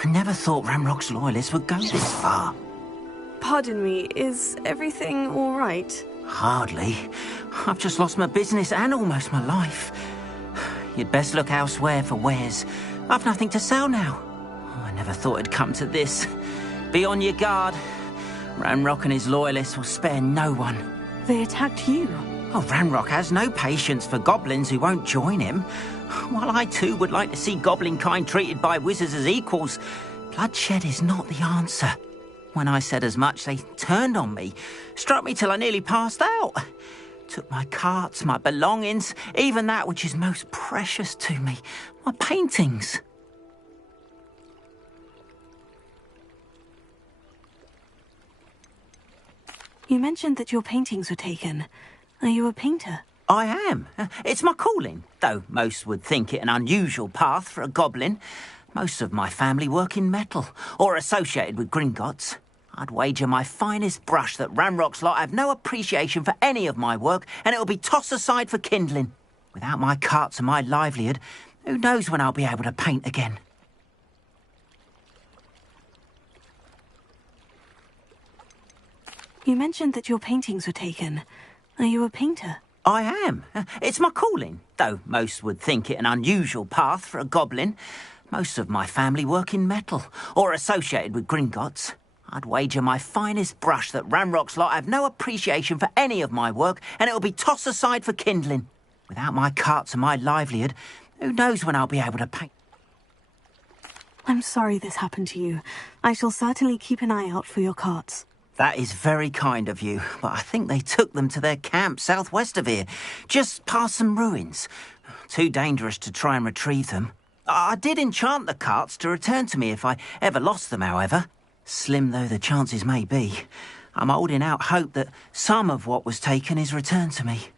I never thought Ramrock's loyalists would go this far. Pardon me, is everything all right? Hardly. I've just lost my business and almost my life. You'd best look elsewhere for wares. I've nothing to sell now. I never thought it'd come to this. Be on your guard. Ramrock and his loyalists will spare no one. They attacked you? Oh, Ramrock has no patience for goblins who won't join him. While I too would like to see goblin kind treated by wizards as equals, bloodshed is not the answer. When I said as much, they turned on me, struck me till I nearly passed out. Took my carts, my belongings, even that which is most precious to me, my paintings. You mentioned that your paintings were taken. Are you a painter? I am. It's my calling, though most would think it an unusual path for a goblin. Most of my family work in metal, or associated with Gringotts. I'd wager my finest brush that Ramrock's lot have no appreciation for any of my work, and it'll be tossed aside for kindling. Without my carts and my livelihood, who knows when I'll be able to paint again. You mentioned that your paintings were taken. Are you a painter? I am. It's my calling, though most would think it an unusual path for a goblin. Most of my family work in metal, or associated with Gringotts. I'd wager my finest brush that Ramrock's lot have no appreciation for any of my work, and it'll be tossed aside for kindling. Without my carts and my livelihood, who knows when I'll be able to paint. I'm sorry this happened to you. I shall certainly keep an eye out for your carts. That is very kind of you, but I think they took them to their camp southwest of here, just past some ruins. Too dangerous to try and retrieve them. I did enchant the carts to return to me if I ever lost them, however. Slim though the chances may be, I'm holding out hope that some of what was taken is returned to me.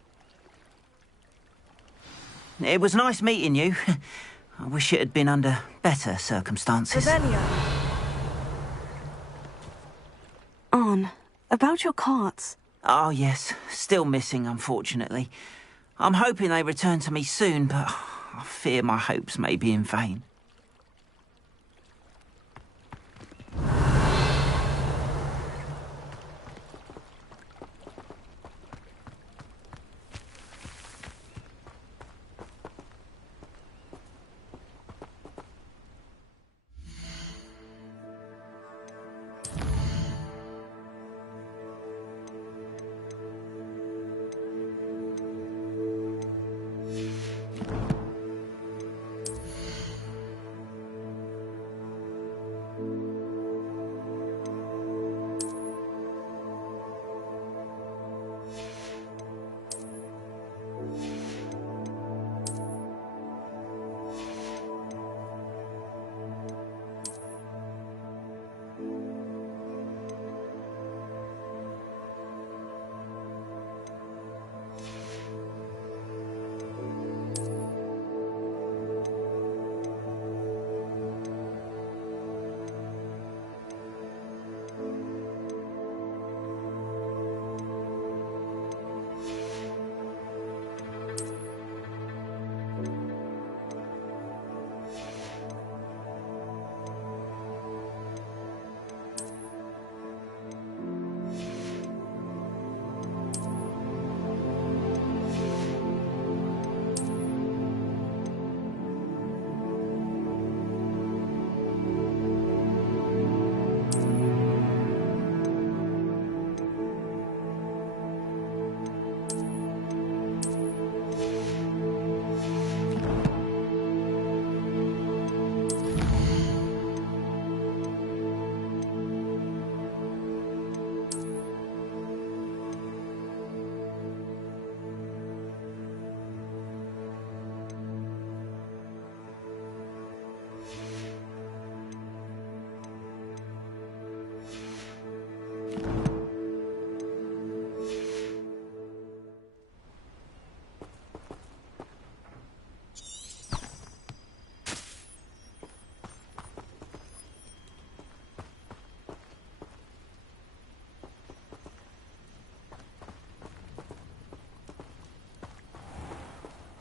It was nice meeting you. I wish it had been under better circumstances. On, about your carts. Oh, yes. Still missing, unfortunately. I'm hoping they return to me soon, but I fear my hopes may be in vain.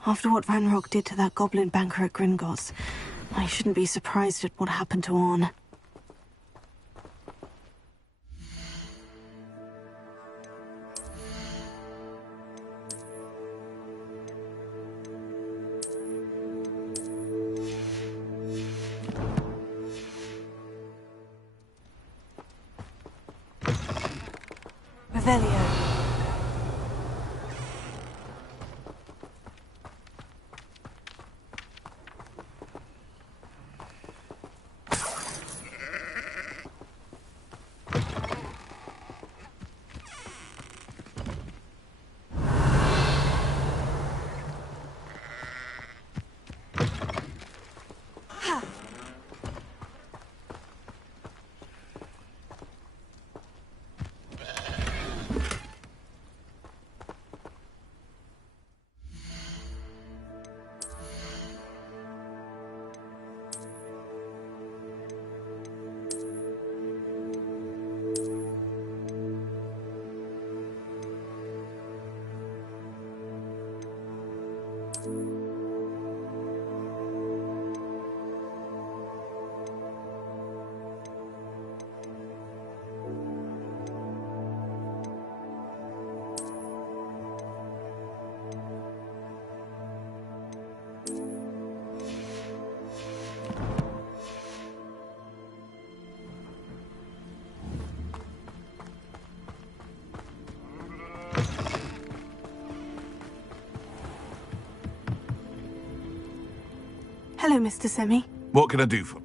After what Ranrock did to that goblin banker at Gringotts, I shouldn't be surprised at what happened to Orn. Revelio. Hello, Mr. Semi. What can I do for...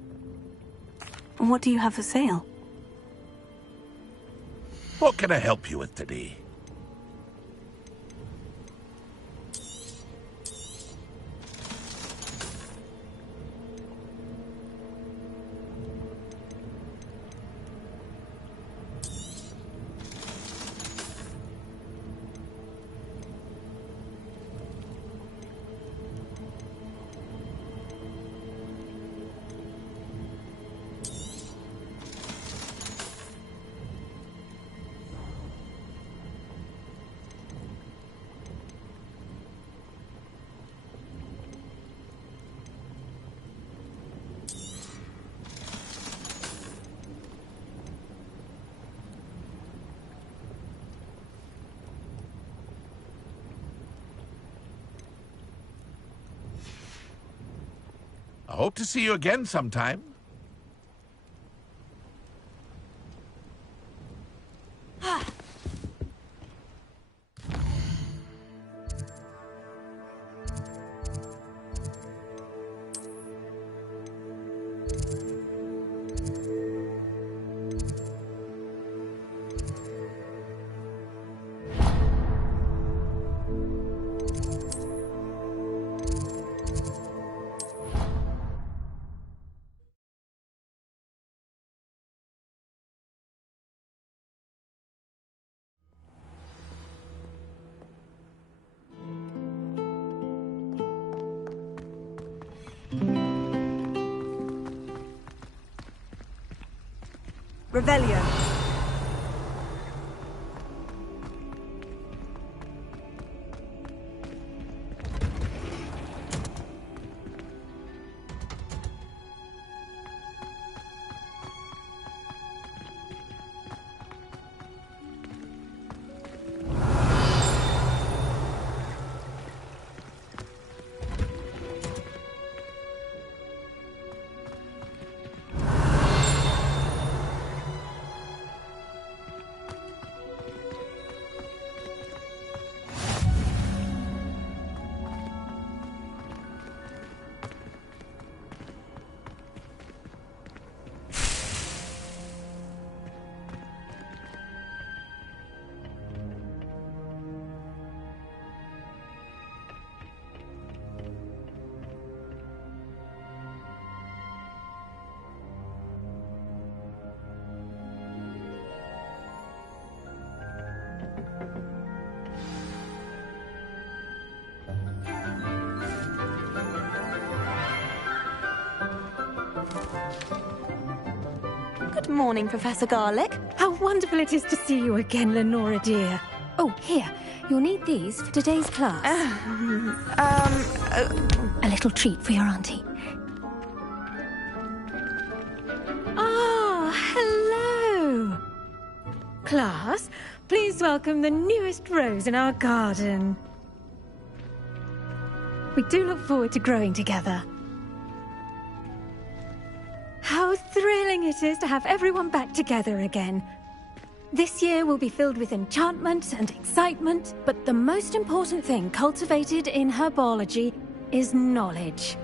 What do you have for sale? What can I help you with today? I hope to see you again sometime. Revelio. Good morning, Professor Garlic. How wonderful it is to see you again, Lenora dear. Oh, here. You'll need these for today's class. A little treat for your auntie. Class, please welcome the newest rose in our garden. We do look forward to growing together. How thrilling it is to have everyone back together again. This year will be filled with enchantment and excitement, but the most important thing cultivated in herbology is knowledge.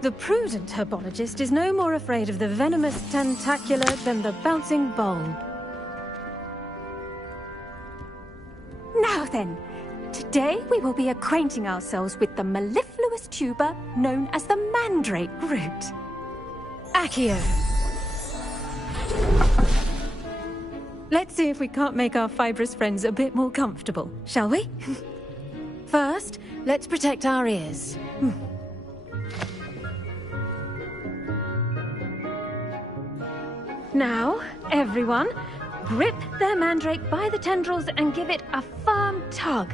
The prudent herbologist is no more afraid of the venomous tentacular than the bouncing bulb. Now then, today we will be acquainting ourselves with the mellifluous tuber known as the mandrake root. Accio. Let's see if we can't make our fibrous friends a bit more comfortable, shall we? First, let's protect our ears. Now, everyone, grip their mandrake by the tendrils and give it a firm tug.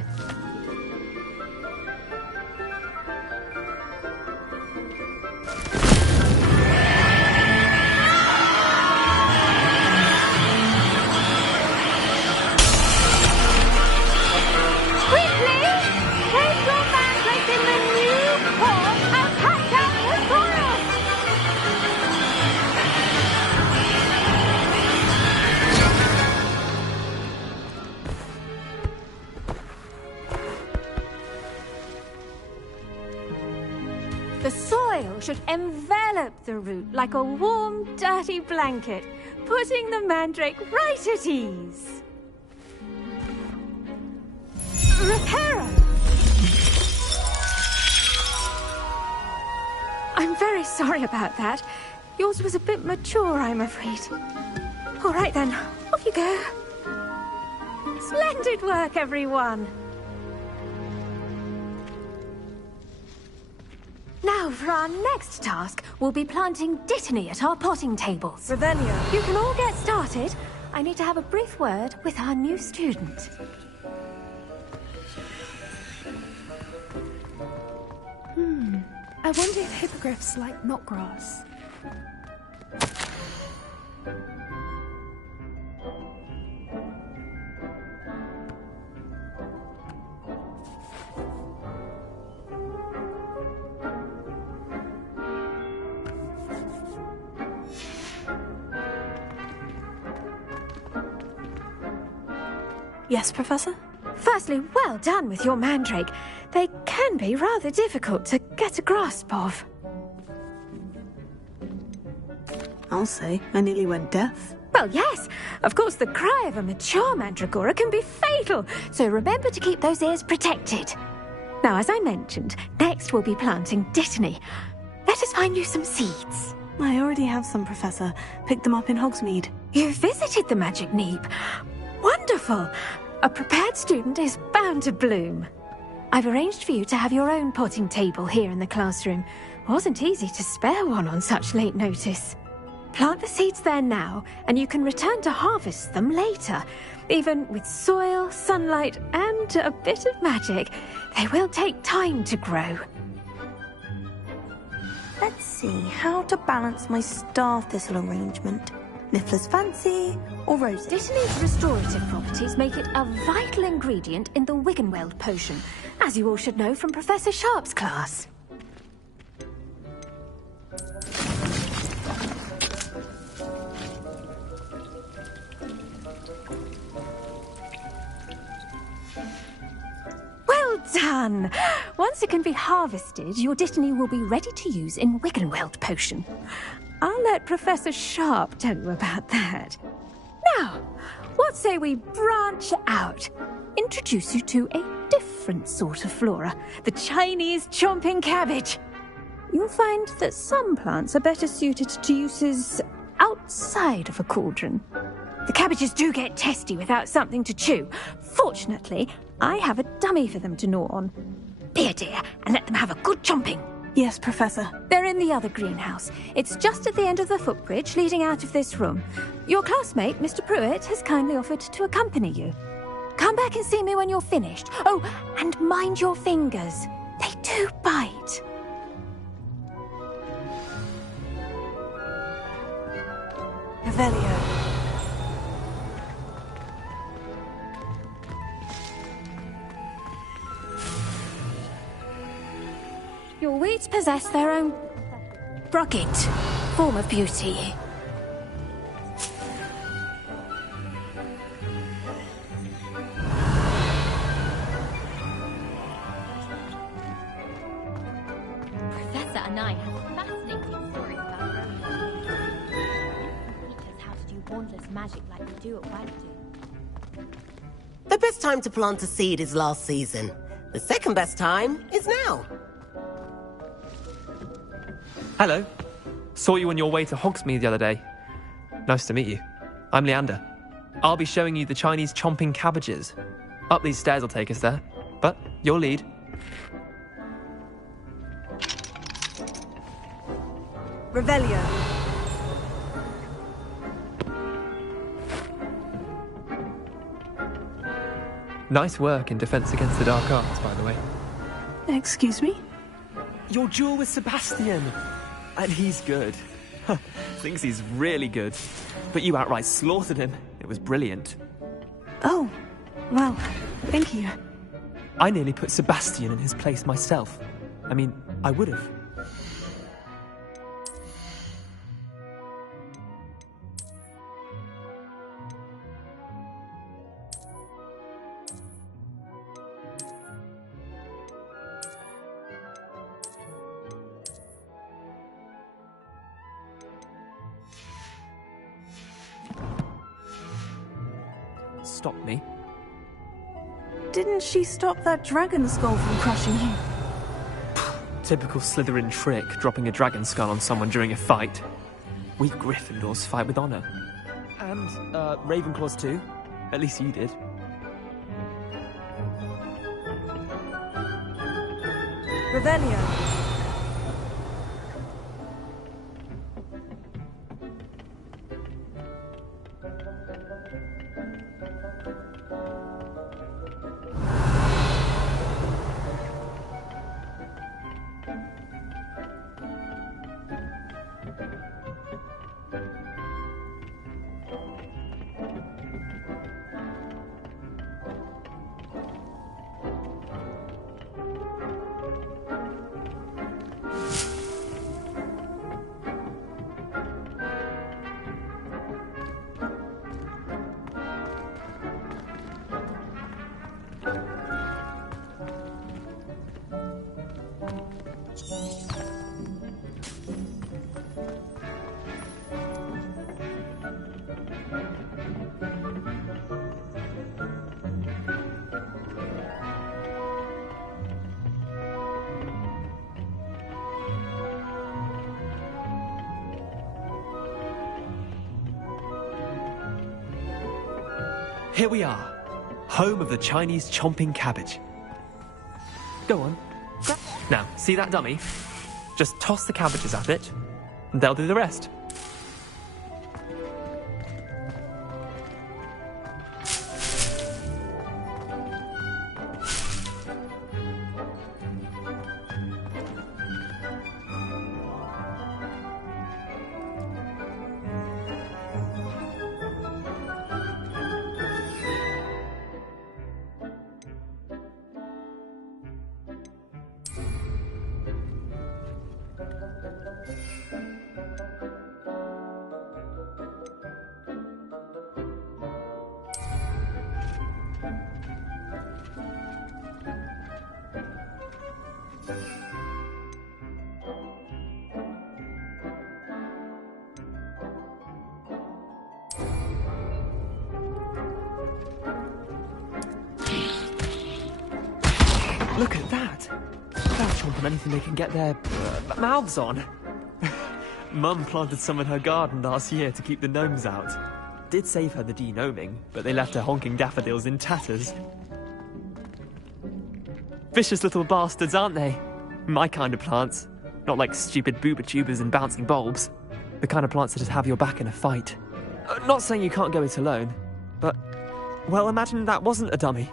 The soil should envelop the root like a warm, dirty blanket, putting the mandrake right at ease. Reparo! I'm very sorry about that. Yours was a bit mature, I'm afraid. All right then, off you go. Splendid work, everyone! Now, for our next task, we'll be planting Dittany at our potting tables. Revelio. You can all get started. I need to have a brief word with our new student. I wonder if hippogriffs like knotgrass. Yes, Professor? Firstly, well done with your mandrake. They can be rather difficult to get a grasp of. I'll say, I nearly went deaf. Well, yes. Of course, the cry of a mature mandragora can be fatal, so remember to keep those ears protected. Now, as I mentioned, next we'll be planting Dittany. Let us find you some seeds. I already have some, Professor. Picked them up in Hogsmeade. You visited the Magic Neep. Wonderful! A prepared student is bound to bloom. I've arranged for you to have your own potting table here in the classroom. Wasn't easy to spare one on such late notice. Plant the seeds there now, and you can return to harvest them later. Even with soil, sunlight, and a bit of magic, they will take time to grow. Let's see how to balance my star thistle arrangement. Niffler's fancy or roses? Dittany's restorative properties make it a vital ingredient in the Wiggenweld potion, as you all should know from Professor Sharp's class. Well done! Once it can be harvested, your Dittany will be ready to use in Wiggenweld potion. I'll let Professor Sharp tell you about that. Now, what say we branch out? Introduce you to a different sort of flora, the Chinese chomping cabbage. You'll find that some plants are better suited to uses outside of a cauldron. The cabbages do get testy without something to chew. Fortunately, I have a dummy for them to gnaw on. Be a dear and let them have a good chomping. Yes, Professor. They're in the other greenhouse. It's just at the end of the footbridge leading out of this room. Your classmate, Mr. Pruitt, has kindly offered to accompany you. Come back and see me when you're finished. Oh, and mind your fingers. They do bite. Revelio. Spirits possess their own rugged form of beauty. Professor and I have fascinating stories about Romeo. Teach us how to do wandless magic like we do at Bajsante. The best time to plant a seed is last season. The second best time is now. Hello. Saw you on your way to Hogsmeade the other day. Nice to meet you. I'm Leander. I'll be showing you the Chinese chomping cabbages. Up these stairs will take us there. But your lead. Revelio. Nice work in Defense Against the Dark Arts, by the way. Excuse me? Your duel with Sebastian. And he's good. Thinks he's really good. But you outright slaughtered him. It was brilliant. Oh, well, thank you. I nearly put Sebastian in his place myself. I mean, I would have. Stop me. Didn't she stop that dragon skull from crushing you? Typical Slytherin trick, dropping a dragon skull on someone during a fight. We Gryffindors fight with honor. And, Ravenclaws too. At least you did. Revelio. Here we are, home of the Chinese chomping cabbage. Go on. Now, see that dummy? Just toss the cabbages at it, and they'll do the rest. Look at that! They'll chomp on anything they can get their mouths on. Mum planted some in her garden last year to keep the gnomes out. Did save her the de-gnoming, but they left her honking daffodils in tatters. Vicious little bastards, aren't they? My kind of plants. Not like stupid booba tubers and bouncing bulbs. The kind of plants that just have your back in a fight. Not saying you can't go it alone, but, well, imagine that wasn't a dummy.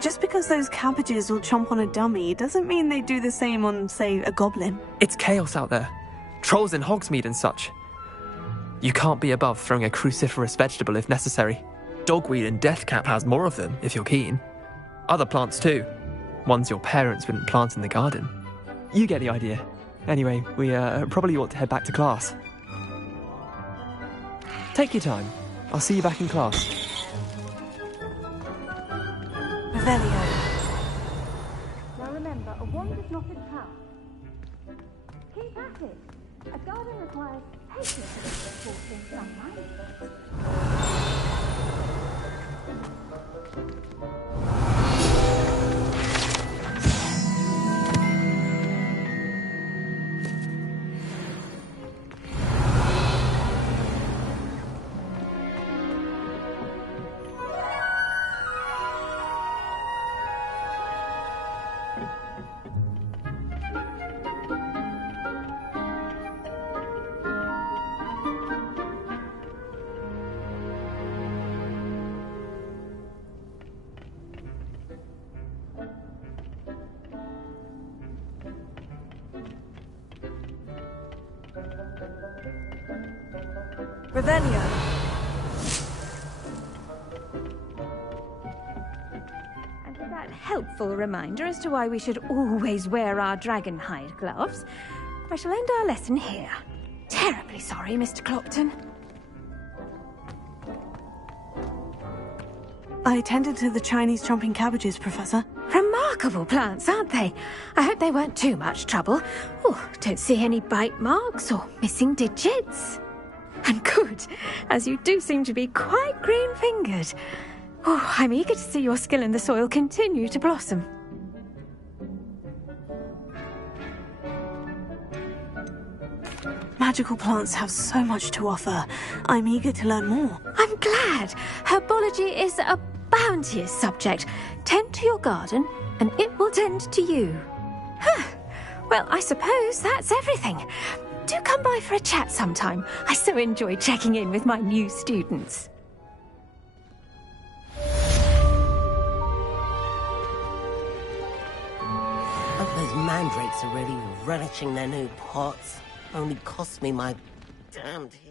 Just because those cabbages will chomp on a dummy doesn't mean they do the same on, say, a goblin. It's chaos out there. Trolls in Hogsmeade and such. You can't be above throwing a cruciferous vegetable if necessary. dogweed and deathcap has more of them, if you're keen. Other plants too. Ones your parents wouldn't plant in the garden. You get the idea. Anyway, we probably ought to head back to class. Take your time. I'll see you back in class. Revelio. Now remember, a wand is not a trap. Keep at it. A garden requires patience for forcing sunlight. Revelio. And with that helpful reminder as to why we should always wear our dragon hide gloves, I shall end our lesson here. Terribly sorry, Mr. Clopton. I tended to the Chinese chomping cabbages, Professor. Remarkable plants, aren't they? I hope they weren't too much trouble. Oh, don't see any bite marks or missing digits. And good, as you do seem to be quite green-fingered. Oh, I'm eager to see your skill in the soil continue to blossom. Magical plants have so much to offer. I'm eager to learn more. I'm glad. Herbology is a bounteous subject. Tend to your garden, and it will tend to you. Huh. Well, I suppose that's everything. Do come by for a chat sometime. I so enjoy checking in with my new students. Hope those mandrakes are really relishing their new pots. Only cost me my damned hair.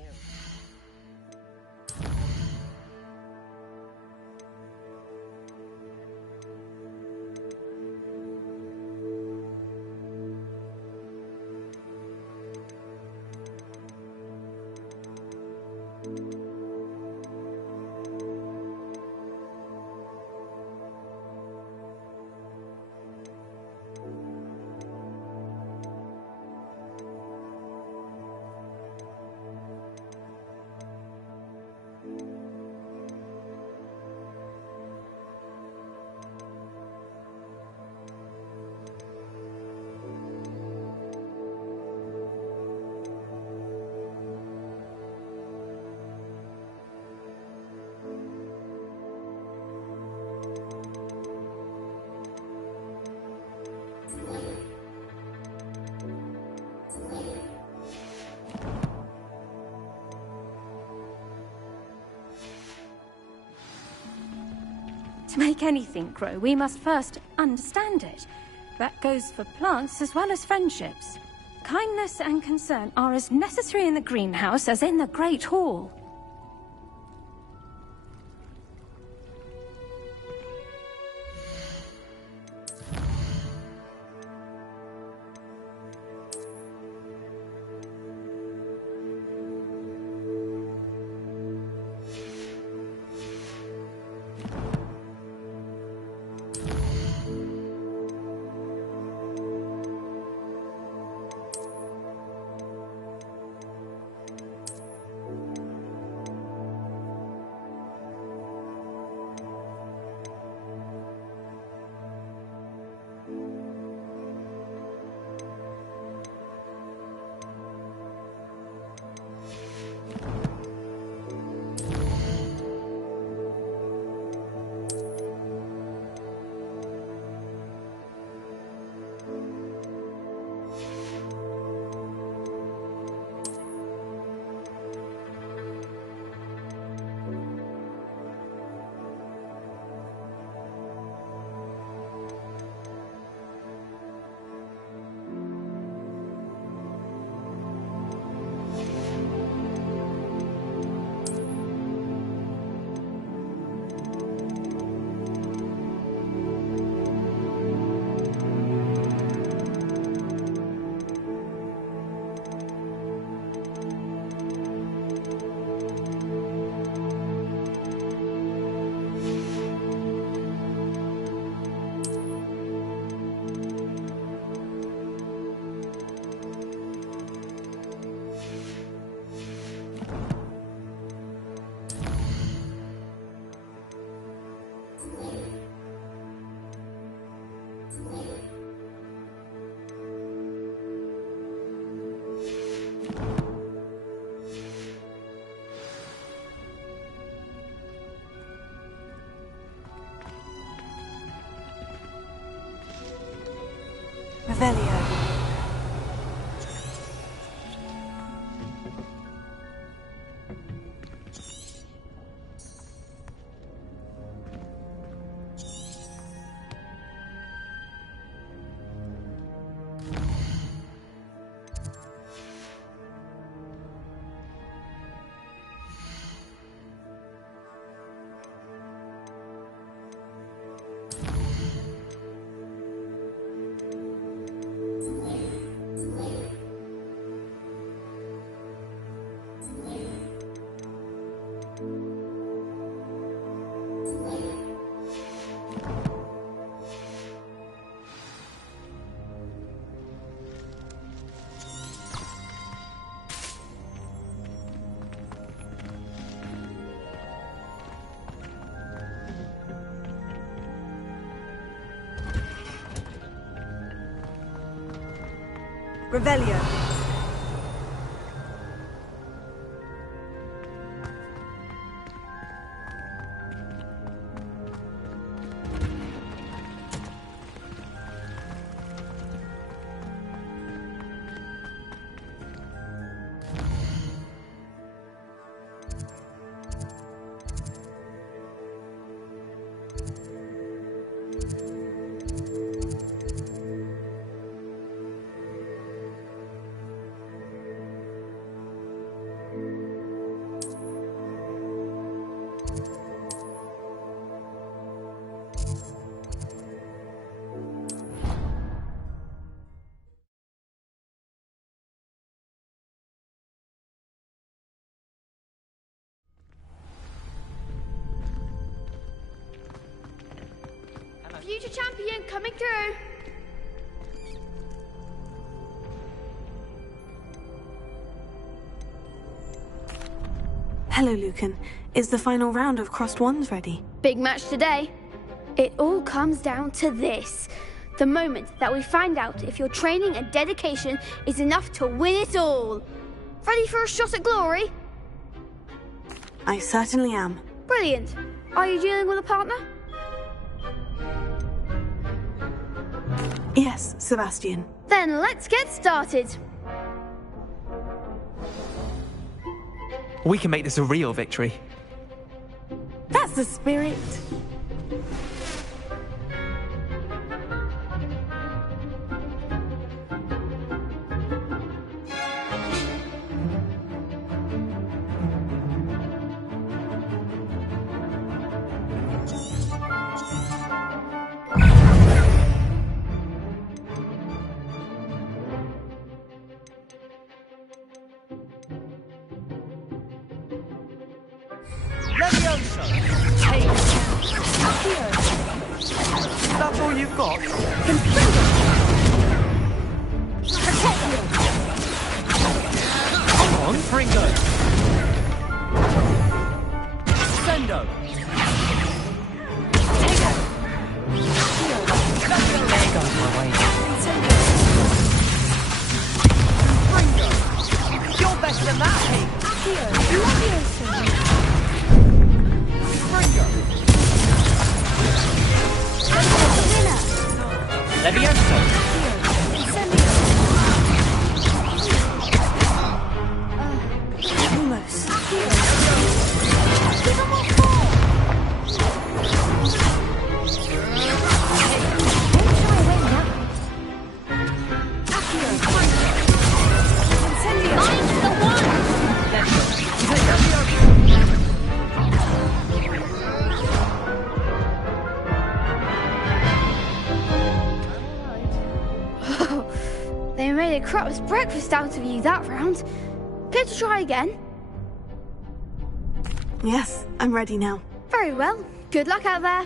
To make anything grow, we must first understand it. That goes for plants as well as friendships. Kindness and concern are as necessary in the greenhouse as in the Great Hall. Revelio. Revelio. Future champion coming through. Hello, Lucan. Is the final round of Crossed Wands ready? Big match today. It all comes down to this. The moment that we find out if your training and dedication is enough to win it all. Ready for a shot at glory? I certainly am. Brilliant. Are you dealing with a partner? Yes, Sebastian. Then let's get started. We can make this a real victory. That's the spirit. That's all you've got? Come on, Fringo! Sendo! There goes my way. Fringo! You're better than that, Pete! Fringo! Levioso! Almost. They made a crap's breakfast out of you that round. Care to try again? Yes, I'm ready now. Very well. Good luck out there.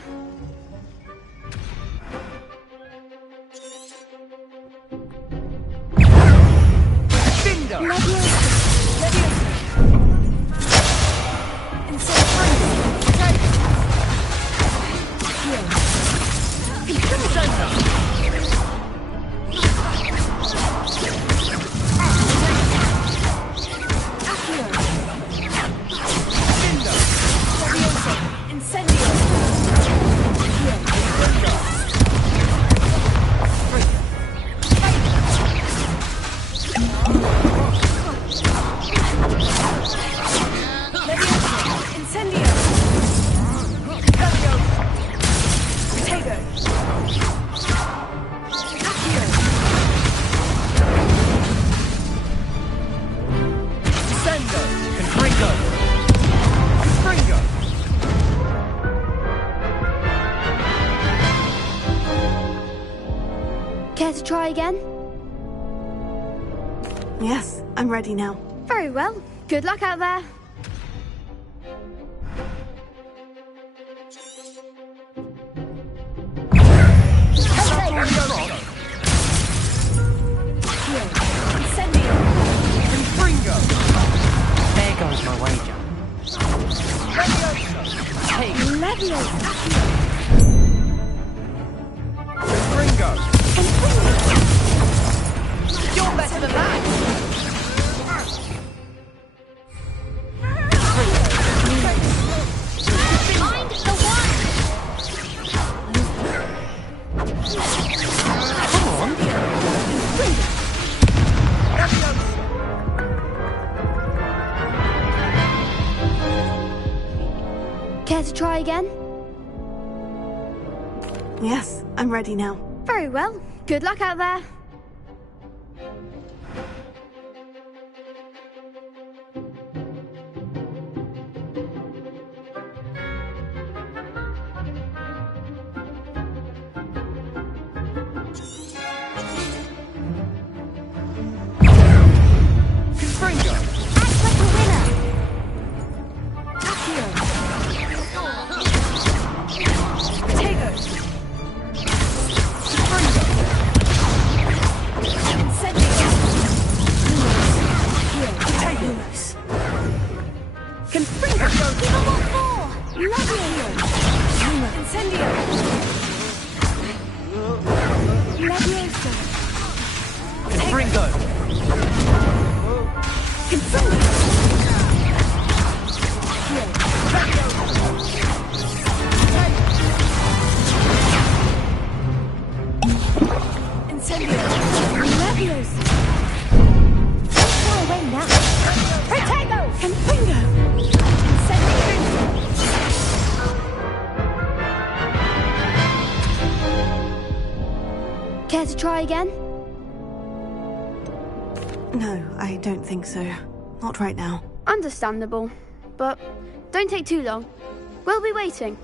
Care to try again? Yes, I'm ready now. Very well. Good luck out there. There goes my wager. Hey, Ringo! you're better than that! Find the one! Come on! Care to try again? Yes, I'm ready now. Very well. Good luck out there. Ringo! Act like a winner. Potatoes! Ringo! Care to try again? No, I don't think so. Not right now. Understandable. But don't take too long. We'll be waiting.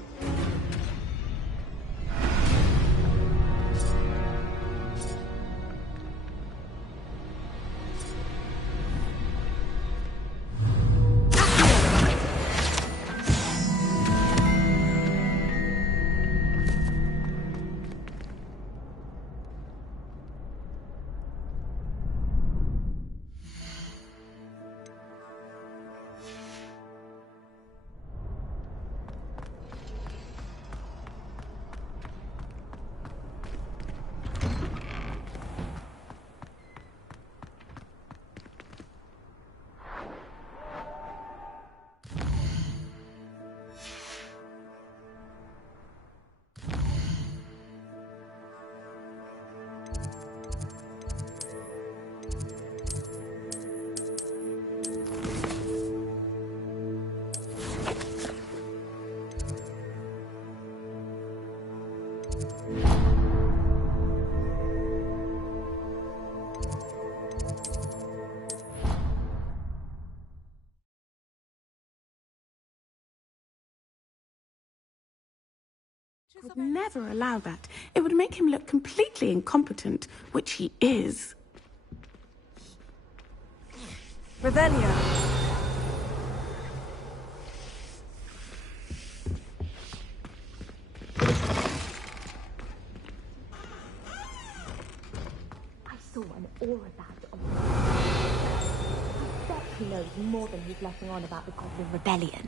Could never allow that. It would make him look completely incompetent, which he is. Revelio. I saw an aura badge on the I bet he knows more than he's letting on about the Goblin Rebellion.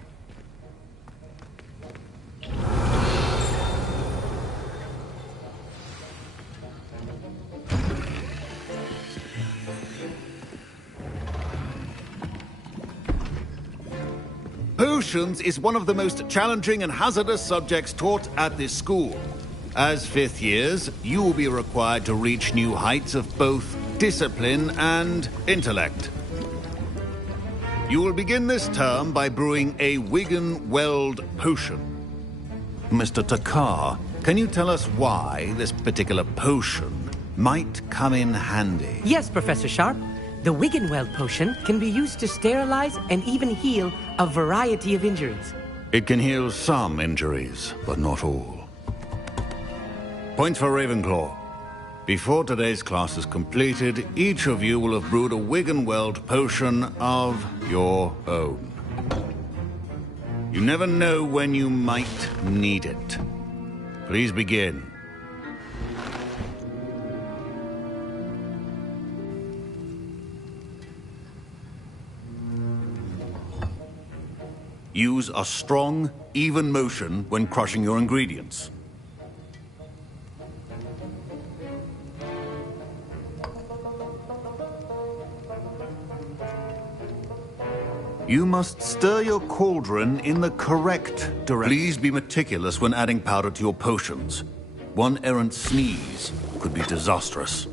Potions is one of the most challenging and hazardous subjects taught at this school. As fifth years, you will be required to reach new heights of both discipline and intellect. You will begin this term by brewing a Wigan-Weld potion. Mr. Takar, can you tell us why this particular potion might come in handy? Yes, Professor Sharp. The Wigan-Weld potion can be used to sterilize and even heal a variety of injuries. It can heal some injuries, but not all. Points for Ravenclaw. Before today's class is completed, each of you will have brewed a Wiggenweld potion of your own. You never know when you might need it. Please begin. Use a strong, even motion when crushing your ingredients. You must stir your cauldron in the correct direction. Please be meticulous when adding powder to your potions. One errant sneeze could be disastrous.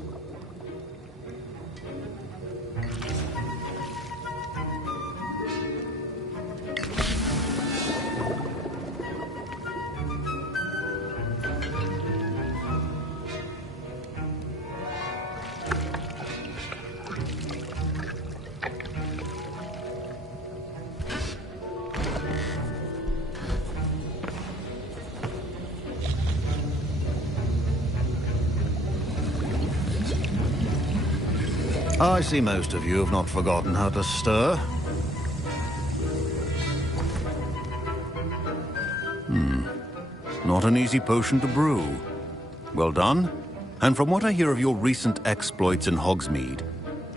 I see most of you have not forgotten how to stir. Not an easy potion to brew. Well done. And from what I hear of your recent exploits in Hogsmeade,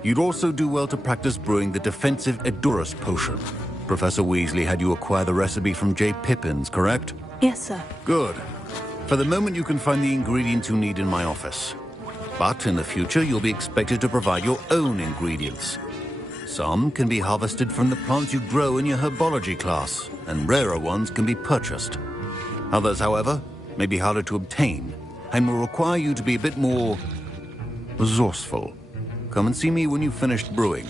you'd also do well to practice brewing the defensive Edurus potion. Professor Weasley had you acquire the recipe from J. Pippins, correct? Yes, sir. Good. For the moment, you can find the ingredients you need in my office. But in the future, you'll be expected to provide your own ingredients. Some can be harvested from the plants you grow in your herbology class, and rarer ones can be purchased. Others, however, may be harder to obtain, and will require you to be a bit more resourceful. Come and see me when you've finished brewing,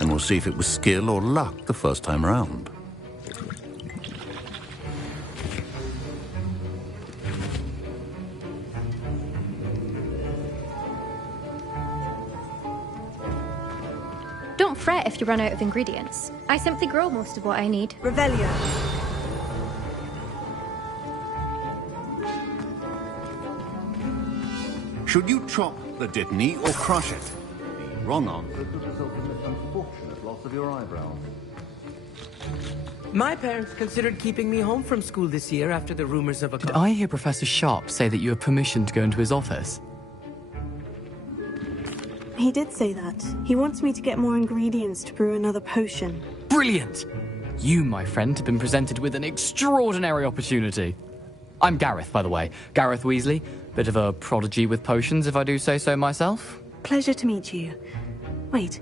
and we'll see if it was skill or luck the first time around. Don't fret if you run out of ingredients. I simply grow most of what I need. Revelio. Should you chop the Dittany or crush it? The wrong answer could result in this unfortunate loss of your eyebrows. My parents considered keeping me home from school this year after the rumors of a... Did I hear Professor Sharp say that you have permission to go into his office? He did say that. He wants me to get more ingredients to brew another potion. Brilliant! You, my friend, have been presented with an extraordinary opportunity. I'm Gareth, by the way. Gareth Weasley. Bit of a prodigy with potions, if I do say so myself. Pleasure to meet you. Wait,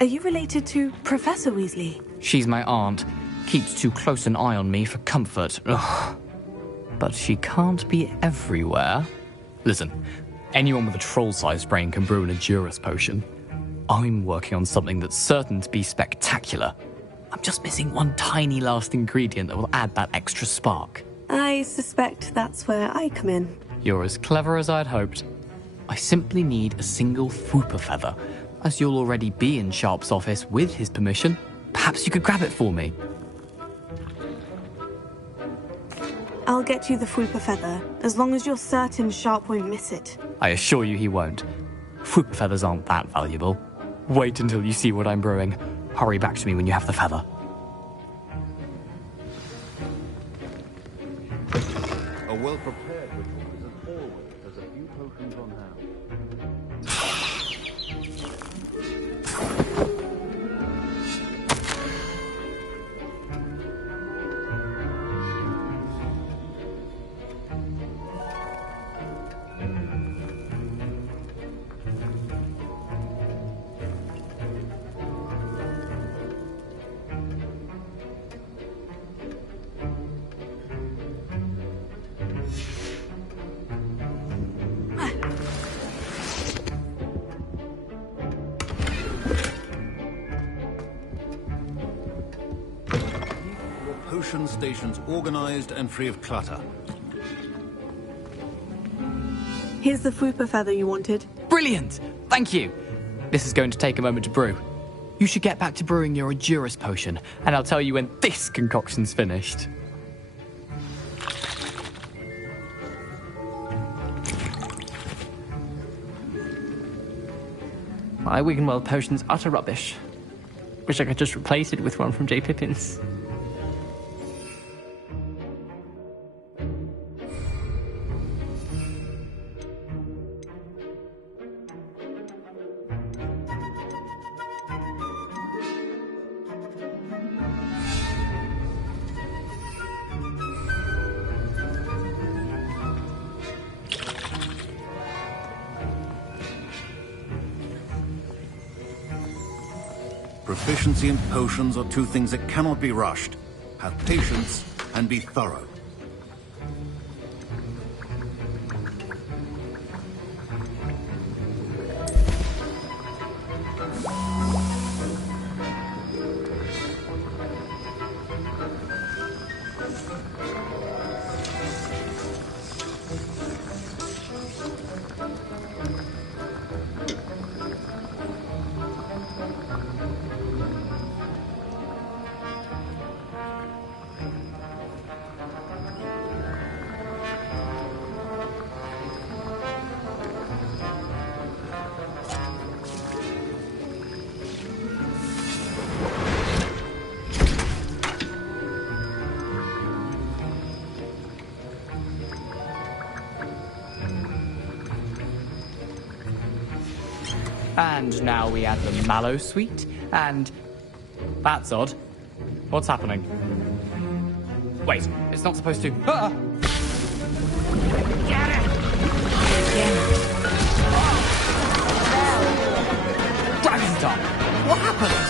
are you related to Professor Weasley? She's my aunt. Keeps too close an eye on me for comfort. Ugh. But she can't be everywhere. Listen, anyone with a troll-sized brain can brew an Edurus potion. I'm working on something that's certain to be spectacular. I'm just missing one tiny last ingredient that will add that extra spark. I suspect that's where I come in. You're as clever as I'd hoped. I simply need a single Fwooper feather. As you'll already be in Sharp's office with his permission, perhaps you could grab it for me. I'll get you the Fwooper feather, as long as you're certain Sharp won't miss it. I assure you he won't. Fwooper feathers aren't that valuable. Wait until you see what I'm brewing. Hurry back to me when you have the feather. A well-prepared ritual is as always has a few potions on hand. Potion stations organized and free of clutter. Here's the Fwooper feather you wanted. Brilliant! Thank you! This is going to take a moment to brew. You should get back to brewing your Edurus potion, and I'll tell you when this concoction's finished. My Wiggenweld potion's utter rubbish. Wish I could just replace it with one from J. Pippin's. Proficiency and potions are two things that cannot be rushed. Have patience and be thorough. And now we add the mallow sweet, and... That's odd. What's happening? Wait, it's not supposed to... Ah! Get it! Dragon's Top! What happened?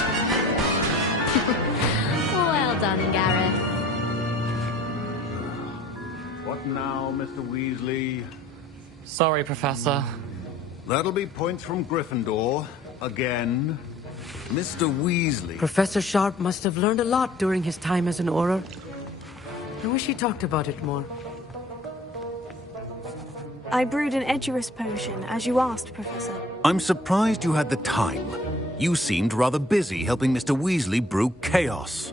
Well done, Gareth. What now, Mr. Weasley? Sorry, Professor. That'll be points from Gryffindor. Again. Mr. Weasley. Professor Sharp must have learned a lot during his time as an Auror. I wish he talked about it more. I brewed an Edurus potion, as you asked, Professor. I'm surprised you had the time. You seemed rather busy helping Mr. Weasley brew chaos.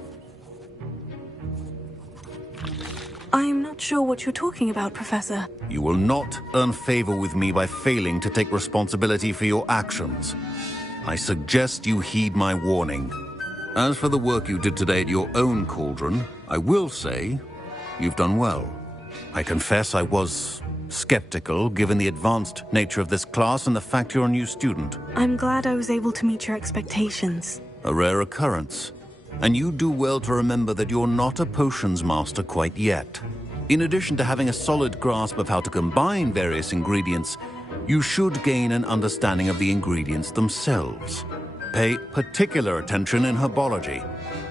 I'm not sure what you're talking about, Professor. You will not earn favor with me by failing to take responsibility for your actions. I suggest you heed my warning. As for the work you did today at your own cauldron, I will say you've done well. I confess I was skeptical, given the advanced nature of this class and the fact you're a new student. I'm glad I was able to meet your expectations. A rare occurrence. And you do well to remember that you're not a potions master quite yet. In addition to having a solid grasp of how to combine various ingredients, you should gain an understanding of the ingredients themselves. Pay particular attention in herbology.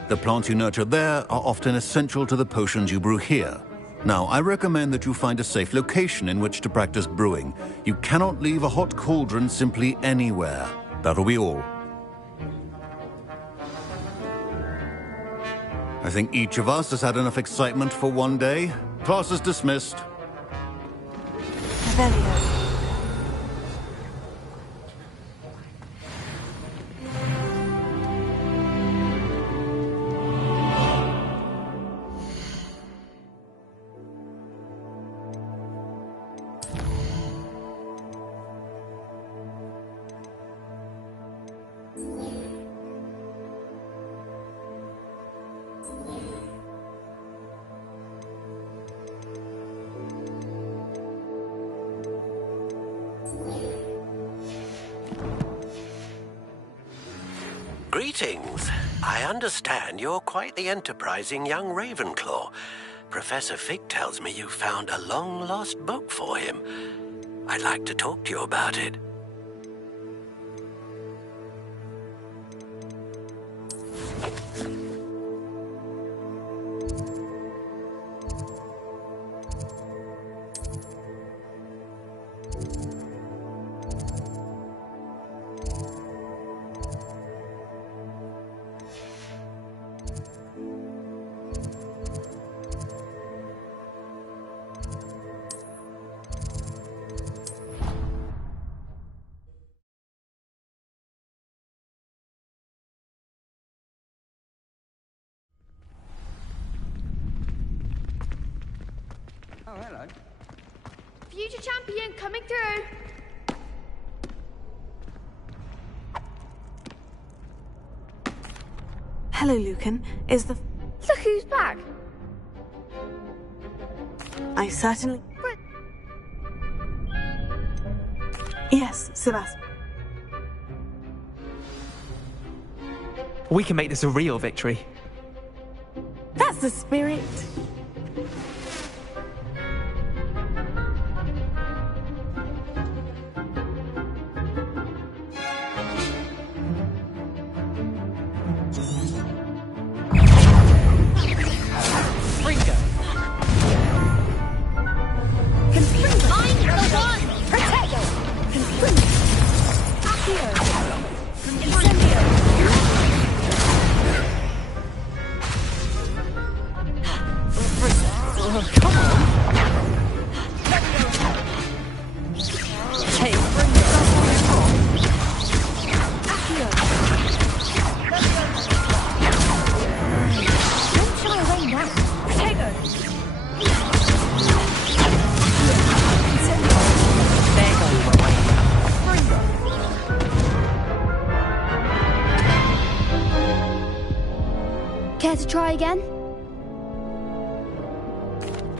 The plants you nurture there are often essential to the potions you brew here. Now, I recommend that you find a safe location in which to practice brewing. You cannot leave a hot cauldron simply anywhere. That'll be all. I think each of us has had enough excitement for one day. Class is dismissed. Revelio. Greetings. I understand you're quite the enterprising young Ravenclaw. Professor Fig tells me you found a long-lost book for him. I'd like to talk to you about it. Oh, hello. Future champion coming through. Hello, Lucan. Is the... Look who's back. I certainly... Yes, Sebastian. We can make this a real victory. That's the spirit. Care to try again?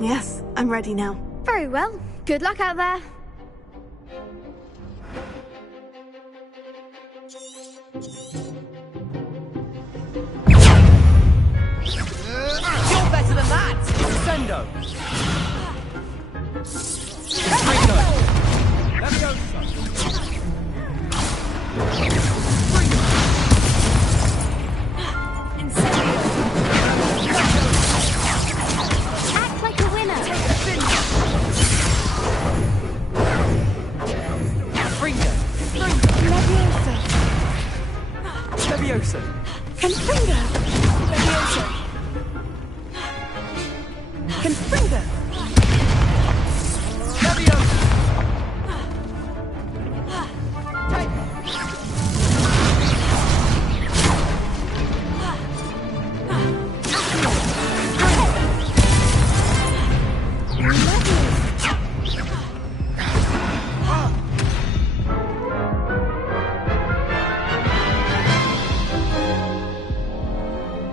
Yes, I'm ready now. Very well. Good luck out there. You're better than that! Sendo! Act like a winner. Leviosa. Confringo! Leviosa! Confringo! Leviosa!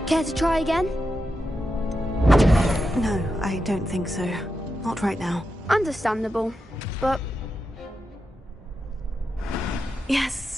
Care to try again? No, I don't think so. Not right now. Understandable, but... Yes,